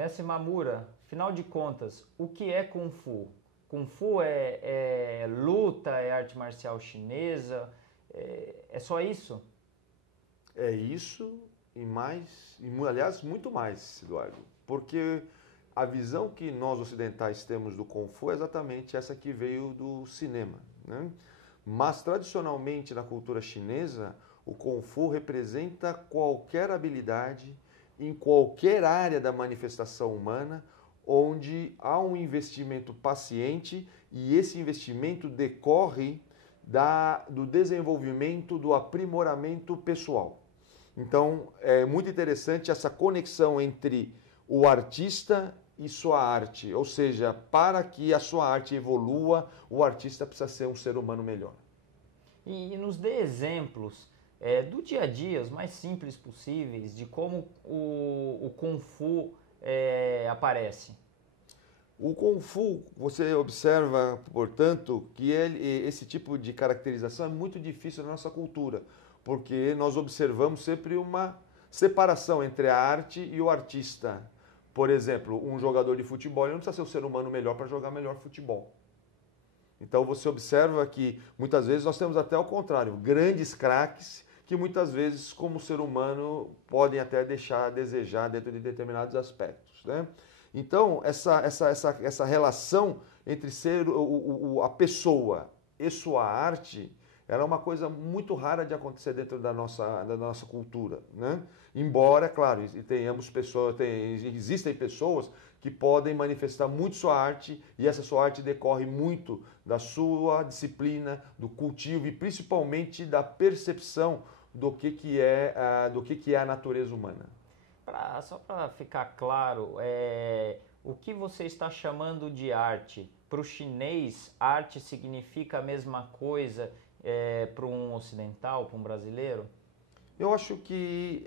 Mestre Mamura, afinal de contas, o que é Kung Fu? Kung Fu é luta, é arte marcial chinesa, é só isso? É isso e mais, aliás, muito mais, Eduardo. Porque a visão que nós ocidentais temos do Kung Fu é exatamente essa que veio do cinema, né? Mas tradicionalmente na cultura chinesa, o Kung Fu representa qualquer habilidade em qualquer área da manifestação humana onde há um investimento paciente e esse investimento decorre do desenvolvimento, do aprimoramento pessoal. Então, é muito interessante essa conexão entre o artista e sua arte. Ou seja, para que a sua arte evolua, o artista precisa ser um ser humano melhor. E nos dê exemplos do dia a dia, os mais simples possíveis, de como o Kung Fu aparece. O Kung Fu, você observa, portanto, que esse tipo de caracterização é muito difícil na nossa cultura, porque nós observamos sempre uma separação entre a arte e o artista. Por exemplo, um jogador de futebol ele não precisa ser um ser humano melhor para jogar melhor futebol. Então você observa que muitas vezes nós temos até o contrário, grandes craques que muitas vezes, como ser humano, podem até deixar a desejar dentro de determinados aspectos, né? Então, essa relação entre ser a pessoa e sua arte, ela é uma coisa muito rara de acontecer dentro da nossa cultura, né? Embora, claro, tenhamos pessoas, existem pessoas que podem manifestar muito sua arte e essa sua arte decorre muito da sua disciplina, do cultivo e principalmente da percepção do que é a natureza humana. Só para ficar claro, o que você está chamando de arte? Para o chinês, arte significa a mesma coisa para um ocidental, para um brasileiro? Eu acho que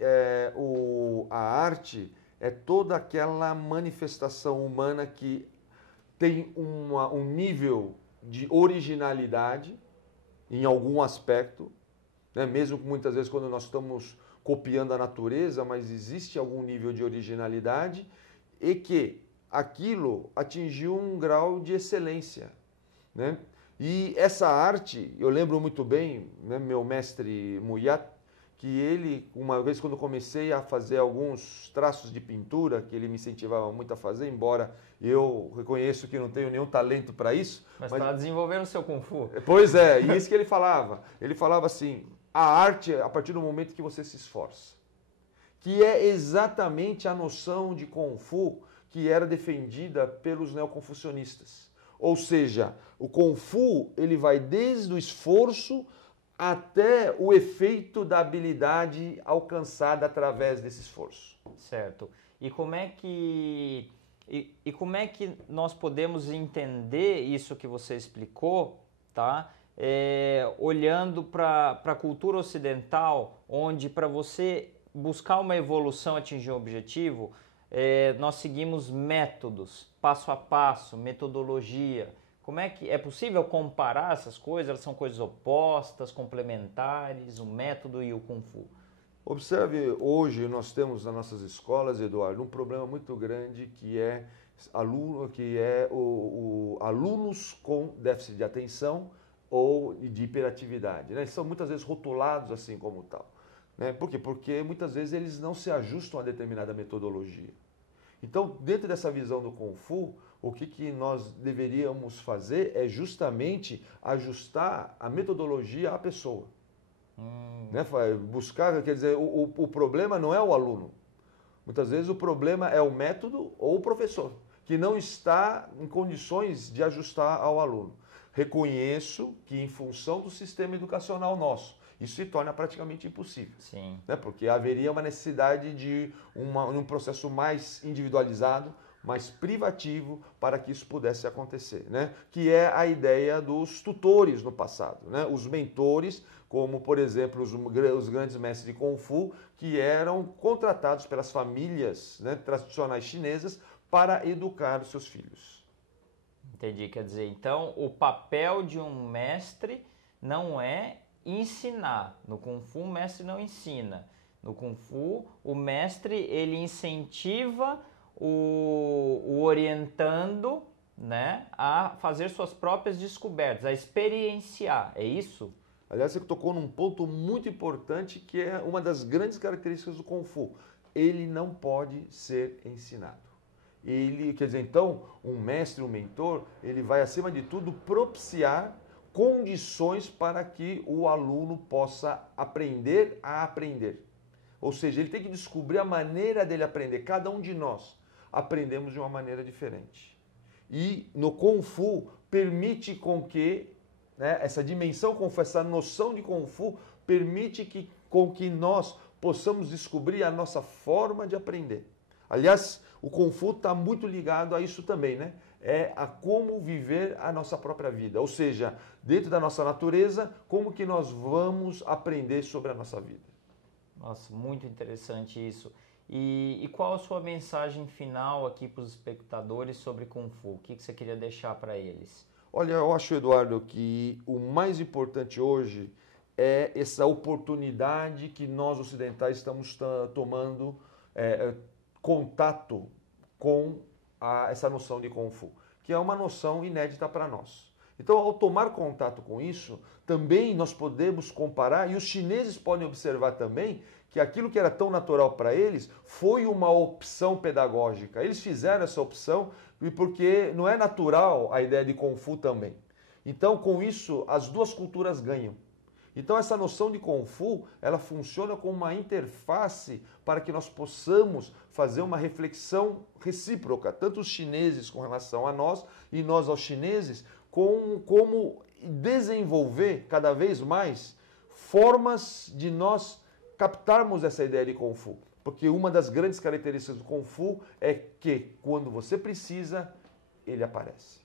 a arte é toda aquela manifestação humana que tem um nível de originalidade em algum aspecto, né? Mesmo que muitas vezes quando nós estamos copiando a natureza, mas existe algum nível de originalidade e que aquilo atingiu um grau de excelência, né? E essa arte, eu lembro muito bem, né, meu mestre Muyat, que ele, uma vez quando comecei a fazer alguns traços de pintura, que ele me incentivava muito a fazer, embora eu reconheço que não tenho nenhum talento para isso. Mas está desenvolvendo o seu Kung Fu. Pois é, e isso que ele falava. Ele falava assim, a arte é a partir do momento que você se esforça. Que é exatamente a noção de Kung Fu que era defendida pelos neoconfucionistas. Ou seja, o Kung Fu ele vai desde o esforço até o efeito da habilidade alcançada através desse esforço. Certo. E como é que nós podemos entender isso que você explicou, tá? Olhando para a cultura ocidental, onde para você buscar uma evolução, atingir um objetivo, nós seguimos métodos, passo a passo, metodologia. Como é que é possível comparar essas coisas? Elas são coisas opostas, complementares, o método e o Kung Fu? Observe, hoje nós temos nas nossas escolas, Eduardo, um problema muito grande que é alunos com déficit de atenção ou de hiperatividade, né? Eles são muitas vezes rotulados assim como tal, né? Por quê? Porque muitas vezes eles não se ajustam a determinada metodologia. Então, dentro dessa visão do Kung Fu, o que nós deveríamos fazer é justamente ajustar a metodologia à pessoa. Né? Buscar, quer dizer, o problema não é o aluno. Muitas vezes o problema é o método ou o professor, que não está em condições de ajustar ao aluno. Reconheço que em função do sistema educacional nosso, isso se torna praticamente impossível. Sim. Né? Porque haveria uma necessidade de um processo mais individualizado, mais privativo para que isso pudesse acontecer, né? Que é a ideia dos tutores no passado, né? Os mentores, como por exemplo os grandes mestres de Kung Fu, que eram contratados pelas famílias, né, tradicionais chinesas para educar os seus filhos. Entendi, quer dizer, então o papel de um mestre não é ensinar. No Kung Fu o mestre não ensina. No Kung Fu o mestre ele incentiva o orientando, né, a fazer suas próprias descobertas, a experienciar, é isso? Aliás, você tocou num ponto muito importante que é uma das grandes características do Kung Fu. Ele não pode ser ensinado. Ele, quer dizer, então, um mestre, um mentor, ele vai, acima de tudo, propiciar condições para que o aluno possa aprender a aprender. Ou seja, ele tem que descobrir a maneira dele aprender. Cada um de nós aprendemos de uma maneira diferente. E no Kung Fu permite com que, né, essa dimensão Kung Fu, essa noção de Kung Fu, permite com que nós possamos descobrir a nossa forma de aprender. Aliás, o Kung Fu está muito ligado a isso também, né? É a como viver a nossa própria vida. Ou seja, dentro da nossa natureza, como que nós vamos aprender sobre a nossa vida. Nossa, muito interessante isso. E qual a sua mensagem final aqui para os espectadores sobre Kung Fu? O que você queria deixar para eles? Olha, eu acho, Eduardo, que o mais importante hoje é essa oportunidade que nós ocidentais estamos tomando contato com essa noção de Kung Fu, que é uma noção inédita para nós. Então, ao tomar contato com isso, também nós podemos comparar, e os chineses podem observar também, que aquilo que era tão natural para eles foi uma opção pedagógica. Eles fizeram essa opção porque não é natural a ideia de Kung Fu também. Então, com isso, as duas culturas ganham. Então, essa noção de Kung Fu, ela funciona como uma interface para que nós possamos fazer uma reflexão recíproca, tanto os chineses com relação a nós e nós aos chineses, como desenvolver cada vez mais formas de nós captarmos essa ideia de Kung Fu. Porque uma das grandes características do Kung Fu é que, quando você precisa, ele aparece.